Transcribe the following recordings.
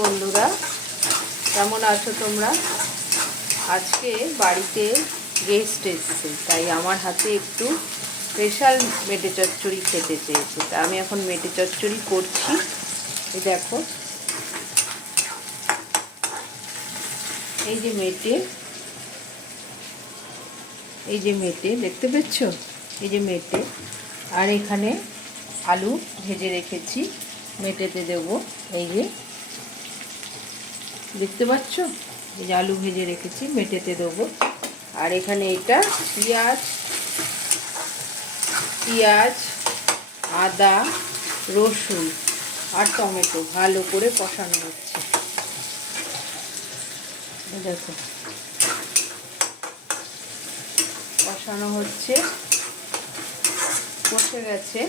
বন্ধুরা, কেমন আছো তোমরা? আজকে বাড়িতে গেস্ট এসেছে, তাই আমার হাতে একটু স্পেশাল মেটে চচ্চড়ি খেতে চেয়েছে। তা আমি এখন মেটে চচ্চড়ি করছি। এই দেখো, এই যে মেটে দেখতে পাচ্ছ, এই যে মেটে, আর এখানে আলু ভেজে রেখেছি, মেটেতে দেবো। এই যে দেখতে পাচ্ছ, এই যে আলু ভেজে রেখেছি, মেটেতে দেবো। আর এখানে এটা পেঁয়াজ, আদা, রসুন আর টমেটো ভালো করে কষানো হচ্ছে। দেখো, কষানো হচ্ছে, কষে গেছে।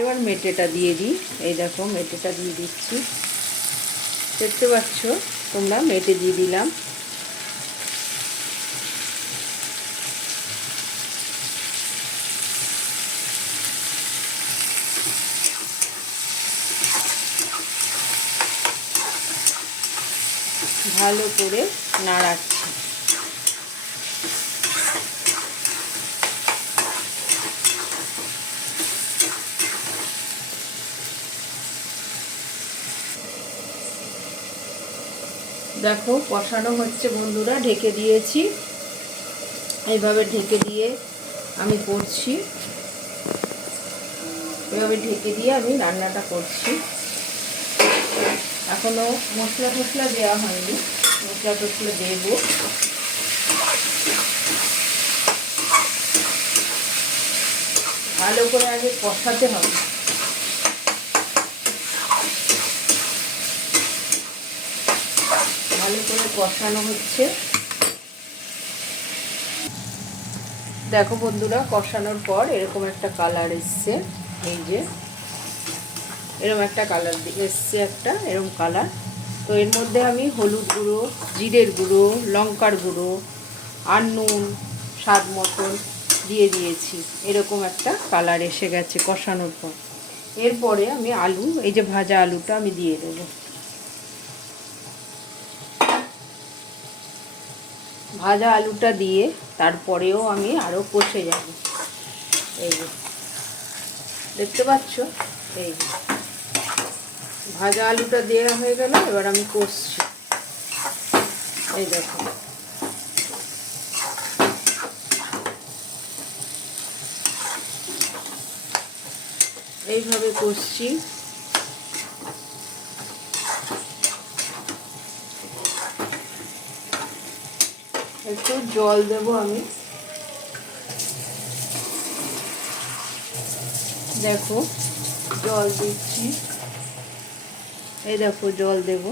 এবার মেটেটা দিয়ে দিই। এই দেখো, মেটেটা দিয়ে দিচ্ছি, দেখতে পাচ্ছ তোমরা, মেটে দিয়ে দিলাম। ভালো করে নাড়াচ্ছি। দেখো, কষানো হচ্ছে বন্ধুরা, ঢেকে দিয়েছি। এইভাবে ঢেকে দিয়ে আমি করছি, এভাবে ঢেকে দিয়ে আমি রান্নাটা করছি। এখনো মশলা টশলা দেওয়া হয়নি, মশলা টশলা দেবো। ভালো করে আগে কষাতে হবে। ভালো করে কষানো হচ্ছে। দেখো বন্ধুরা, কষানোর পর এরকম একটা কালার এসছে। এই যে এরকম একটা কালার এসছে, একটা এরকম কালার। তো এর মধ্যে আমি হলুদ গুঁড়ো, জিরের গুঁড়ো, লঙ্কার গুঁড়ো আর নুন স্বাদ মতন দিয়ে দিয়েছি। এরকম একটা কালার এসে গেছে কষানোর পর। এরপরে আমি আলু, এই যে ভাজা আলুটা আমি দিয়ে দেবো। ভাজা আলুটা দিয়ে তারপরেও আমি আরও কষে যাব। এই যে দেখতে পাচ্ছ, এই যে ভাজা আলুটা দেওয়া হয়ে গেল। এবার আমি কষছি। এই দেখো, এইভাবে কষছি। একটু জল দেব আমি। দেখো, জল দিচ্ছি। এই দেখো, জল দেব,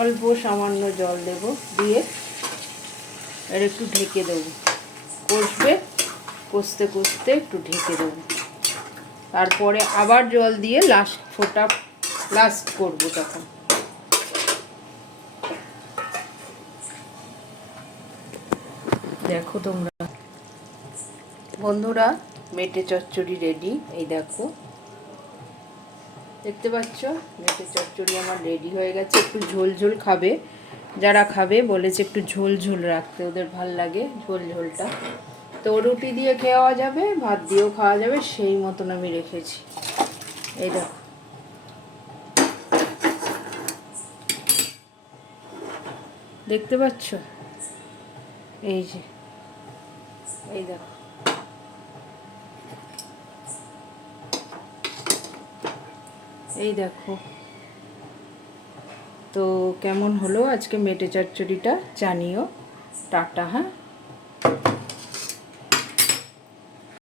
অল্প সামান্য জল দেব, দিয়ে আর একটু ঢেকে দেবো। কষবে, কষতে কষতে একটু ঢেকে দেবো। তারপরে আবার জল দিয়ে লাস্ট করবো তখন। দেখো তোমরা বন্ধুরা, মেটে চচ্চড়ি রেডি। এই দেখো, দেখতে পাচ্ছ, মেটে চচ্চড়ি আমার রেডি হয়ে গেছে। একটু ঝোল ঝোল খাবে, যারা খাবে বলেছে একটু ঝোল ঝোল রাখতে, ওদের ভাল লাগে ঝোল ঝোলটা। তো রুটি দিয়ে খাওয়া যাবে, ভাত দিয়েও খাওয়া যাবে, সেই মতন আমি রেখেছি। এই দেখো, দেখতে পাচ্ছ, এই যে, এই দেখো, এই দেখো। তো কেমন হলো আজকে মেটে চচ্চড়িটা জানিও। টাটা। হ্যাঁ।